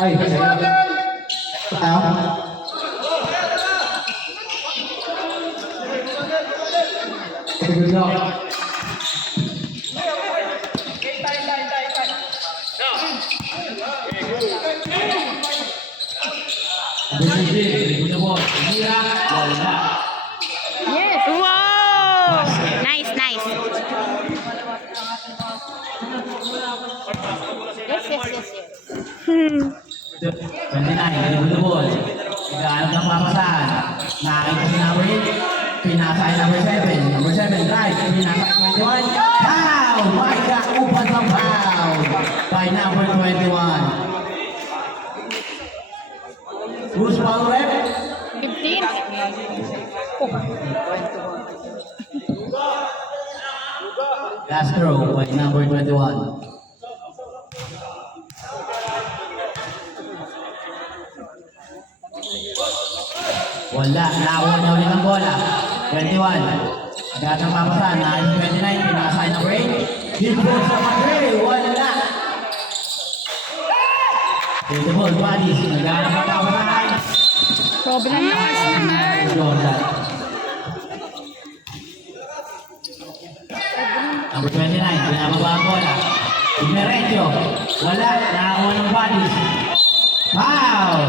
Ay, good luck. Yes. Wow. Nice, nice. Yes, yes, yes, yes. 29, bulubol. Naghahanap ng papasahan. Nakakita si number 8. Pinasa ay number 7. Number 7, drive. Pinasa 21. Foul! Marka, upat ng foul. By number 21. Who's foul rep? 15. Last throw by number 21. Wala, nakuha niya ulit ang bola. 21. Agad ang papasahan. Nakakita 29. Pinasa ay number 8. Hit goal sa Madrid. Wala. Beautiful bodies. Agad ang papasahan. Sobrang lakas naman. Jordan. Number 29, pinababa ang bola. Ignarencio, wala, nakakuha ng bodies. Foul!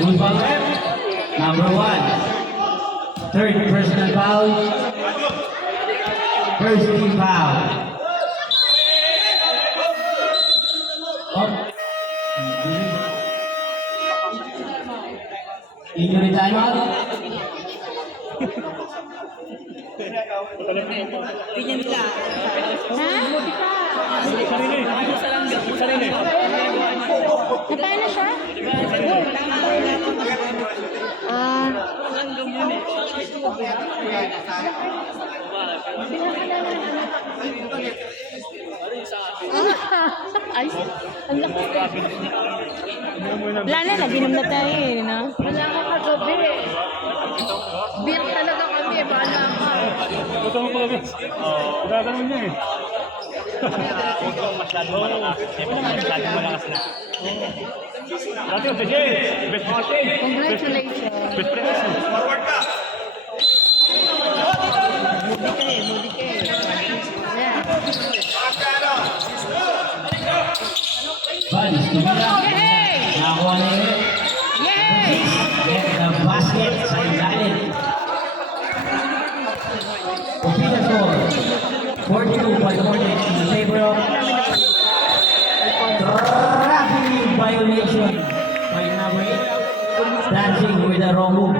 Who's foul rep? Number 1. Third personal foul. First team foul. Oh. Injury time out. Napay na siya? Ah. Ay, ang lakas. Wala na, naginom na tayo eh, no? Wala ka kagabi eh. Beer talaga kami, bahala ka. Ito mo pala, Vince. Gagano'n niya eh. Masyado malakas na. Dati yung sige, best Martin. Congratulations. Best press. Forward ka! Mudi ka eh. Yeah. Bodies, tumira. Yay! Nakakuha na yun. Yay! Get the basket sa ilalim. Official score. 42-48 in favor of traffic violation by number 8. Dancing with the wrong move.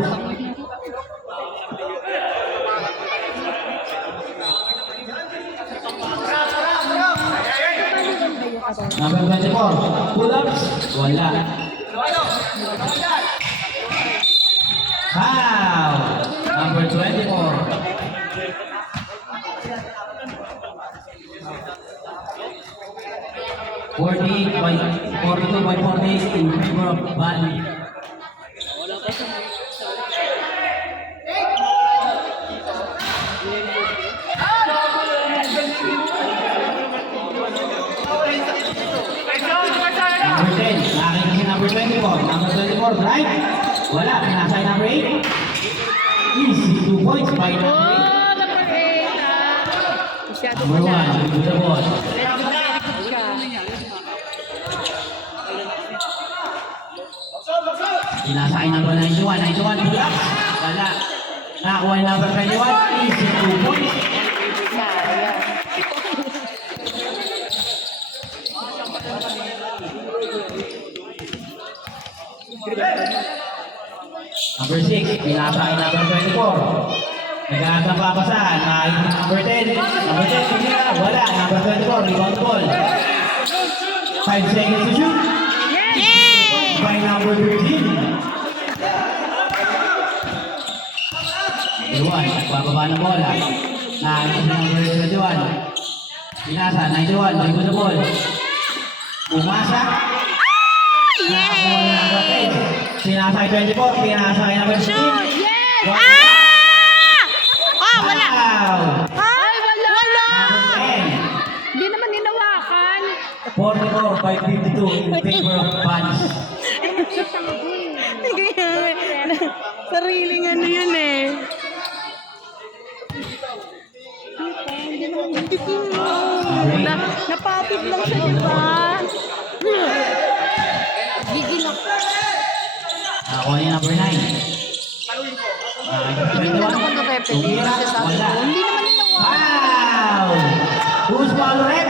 Number 24, pull-ups, wala. Foul! Number 24. Forty-two by 48 in favor of Bali. Number 10, nakakita si number 24. Number 24, drive. Wala, pinasa yung number 8. Easy, 2 points by number 8. Oh, number 8 ah. Masyado Number pala. 1, with the ball. Very good ka. Pinasa yung number 91. 91, pull up. Wala. Nakakuha yung number 21. Easy, 2 points. Sayang. Number 6, pinasa yung number 24. Naghahanap ng papasahan. Nakakita yung number 10. Number 10, tumira. Wala. Number 24, rebound ball. 5 seconds to shoot. Yay! By number 13. Iwan, bababa ng bola. Nakakita yung number 21. Pinasa, 91, may good ball. Umasa. Nakakuha yung number 10. Pinasa yung 24, pinasa yung number 15. Yes! Wala. Ah! Oh, wala. Wow! Ay, wala. Wala. Number 10. Hindi naman ninawakan. 4 44 by 52 in favor of Panis. Kaya, sariling ano yun eh. Hindi ko napapit lang siya, di ba? Gigil ako. Ako ni number 9. Tingnan ako ng referee. Tumira, wala. Hindi naman nila Wow! Who's foul red?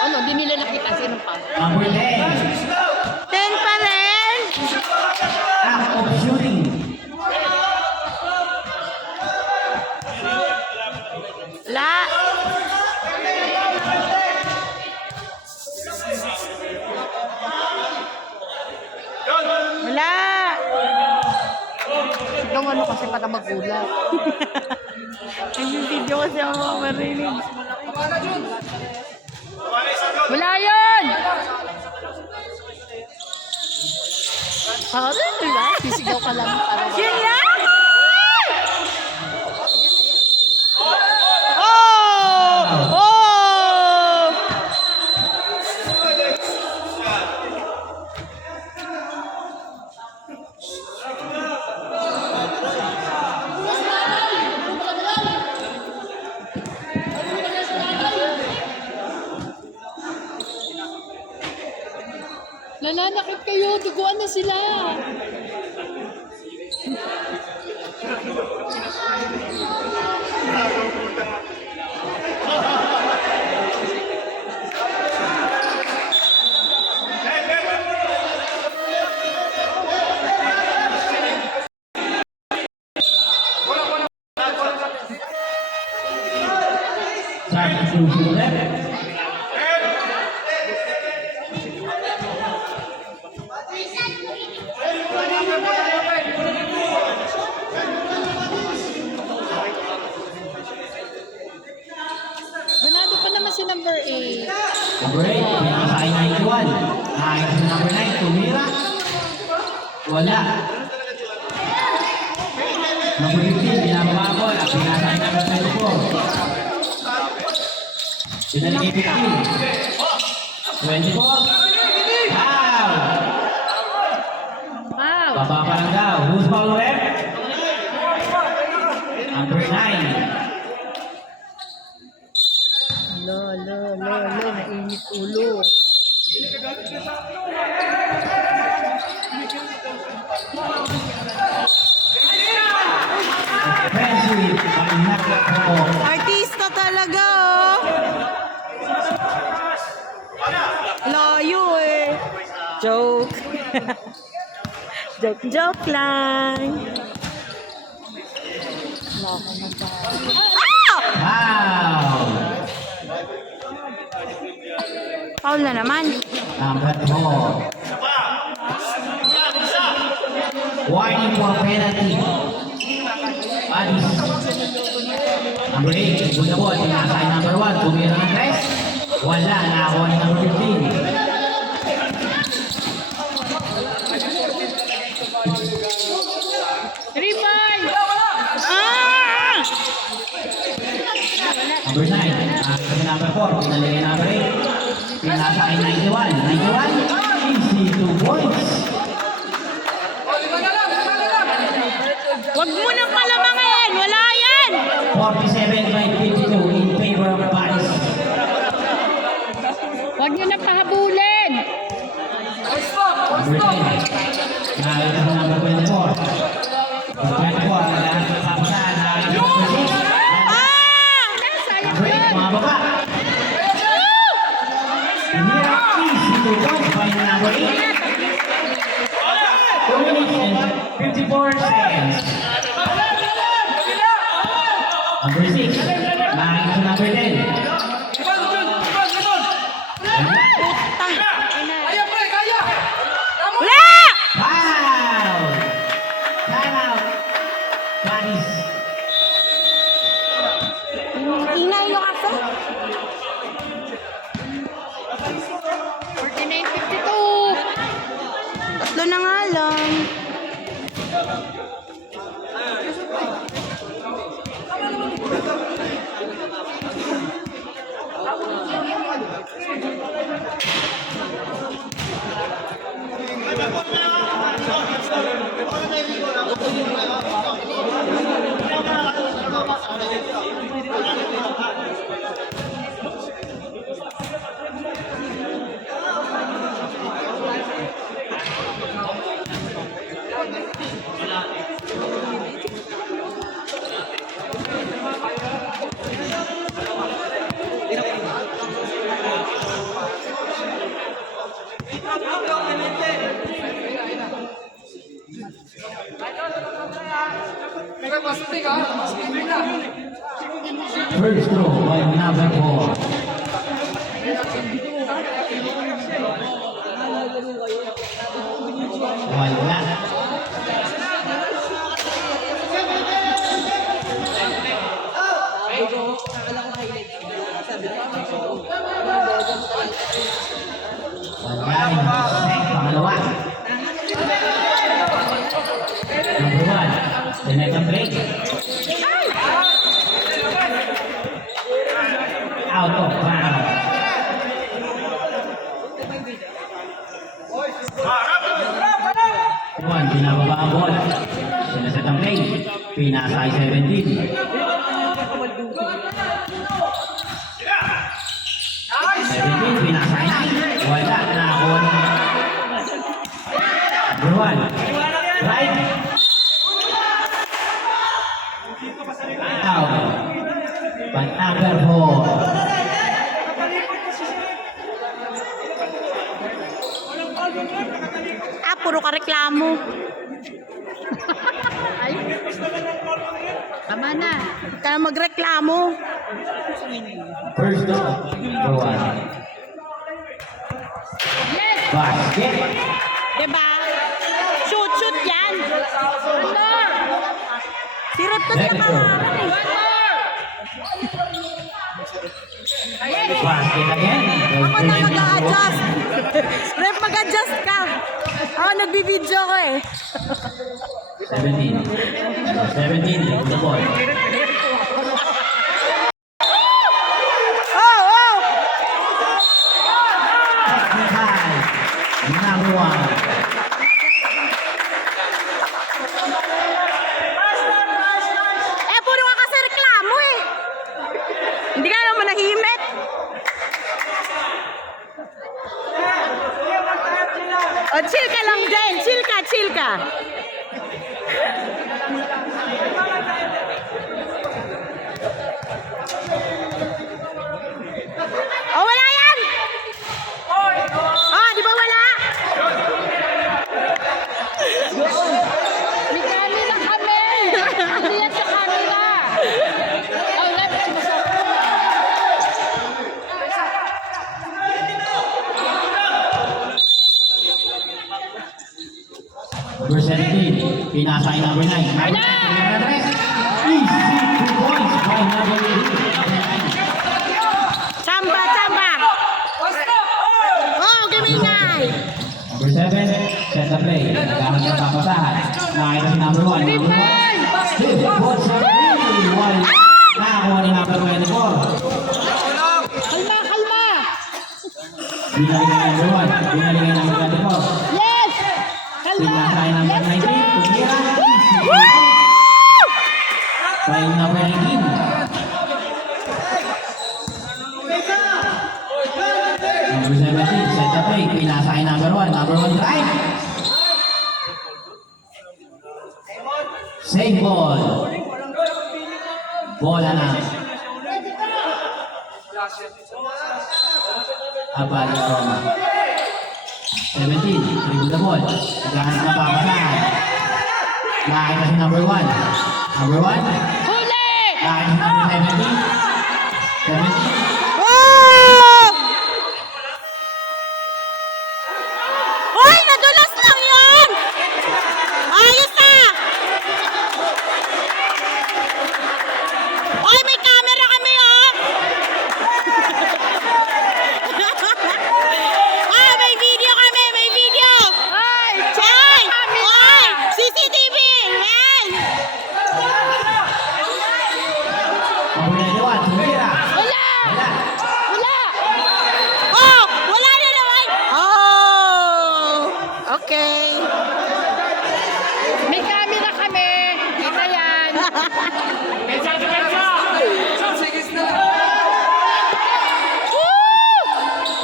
ano, hindi nila nakita sino pa. Number 10. 10 pa rin! Act of shooting. La! Wala! Ikaw ano kasi para magulat. Nag-video kasi ako mga marinig. Wala yun! Ako rin, diba? Sisigaw ka lang para yun lang! Oh! Oh! Nananakit kayo, duguan na sila. Substitution left. Ganado pa naman si number 8. Number 8, pinakasakay 91. Nakakita si number 9, tumira. Wala. Number 15, pinababol. At pinakasakay number 24. Pinaligay 15. 24. Foul! Wow! Baba pa lang daw. Who's foul rep? Number 9. Lo, nainit ulo. Offensive by Nakapo. Artista talaga, oh. Layo eh. Joke. Joke lang. Wow! Foul na naman. Number 4. Warning for penalty. Panis. Number 8. Good ball. Pinakasakay number 1. Tumira ng tres. Wala. Nakakuha ni number 15. Rebound! Ah! Number 9. Nakakasakay number 4. Pinaligay number 8. Pinakasakay 91. 91. Easy 2 points. Wag mo nang palamangin! Wala yan! 47 by 52 in favor of Panis. Wag nyo nang pahabulin! Number 10. Nakakita ko number 24. 24. Lahat ng kapasahan. Nakakita ko number 6. Ah! Nasayang Number 8. yun! Mga baba. Tinira easy to points by number 8. 2 minutes and 54 seconds. Number 6. Nakakita ko number 10. Wala! Wow! Time out. Panis. Ingay nyo kasi. 49-52. Tatlo na nga lang. First throw by number 4. Wala. Wala. Pangalawa. Number 1. The next break. Out of bounds. One, binababa ang ball. Sinaset ang play. Pinasa ay 17. 17, pinasa ay 9. Wala, nakakuha na. Number 1. Right. Out. But number 4. Puro ka reklamo. Ay. Tama na. Kaya magreklamo. First down. Number 1. Yes! Basket. Diba? Shoot, shoot yan. One more. Si Rep to niya kawaran eh. Basket again. Ako na mag-a-adjust. Rep, mag-adjust ka. Ako nagbibideo ko eh. 17. 17. The ball. Oh, oh! Technical. Number 1. Eh, puro ka kasi reklamo eh. Hindi ka naman manahimik. O, chill ka lang din. Chill ka, chill ka. Oh, wala yan! Oh, di ba wala? May camera kami! Hindi yan sa camera! Oh, let's Number 17. Pinasa ay number 9. Number 10. Easy 2 points by number 8. Chamba, chamba! Oh, gamingay! Number 7, set the play. Nagkaroon ng papasahan. Nakita si number 1. Number 1. Hit ball shot. One. Nakakuha ni number 24. Kalma, kalma! Binaligay number 1. Binaligay number 24. Yes! Kalma! Pinasa ay number 19. Tumira. Woo! By number 19. Number 17, set the play. Pinasa ay number 1. Number 1 drive. Same ball. Bola na. Abali Roma. 17, dribble the ball. Naghahanap ng papasahan. Nakita si number 1. Number 1. Huli! Nakita si number 17. 17. Oh! Hoy, nadulas lang yun! Ayos na! Hoy, may camera kami, oh! Ah, may video kami, may video! Hoy! Hoy! Hoy! CCTV! Hey! Number 91, tumira. Wala! Wala. Wala! Oh! Wala na naman! Oh! Okay. May camera kami. Kita yan. Pensa, pensa!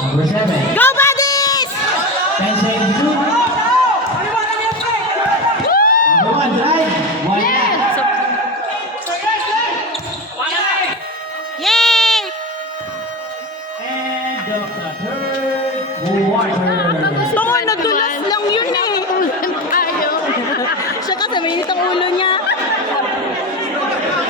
Number 7. Go, buddies! 10 seconds shoot. Number 1 drive. Wala. Yay! And the third quarter. Tungo, nadulas lang yun eh. Siya kasi mainit ang ulo niya.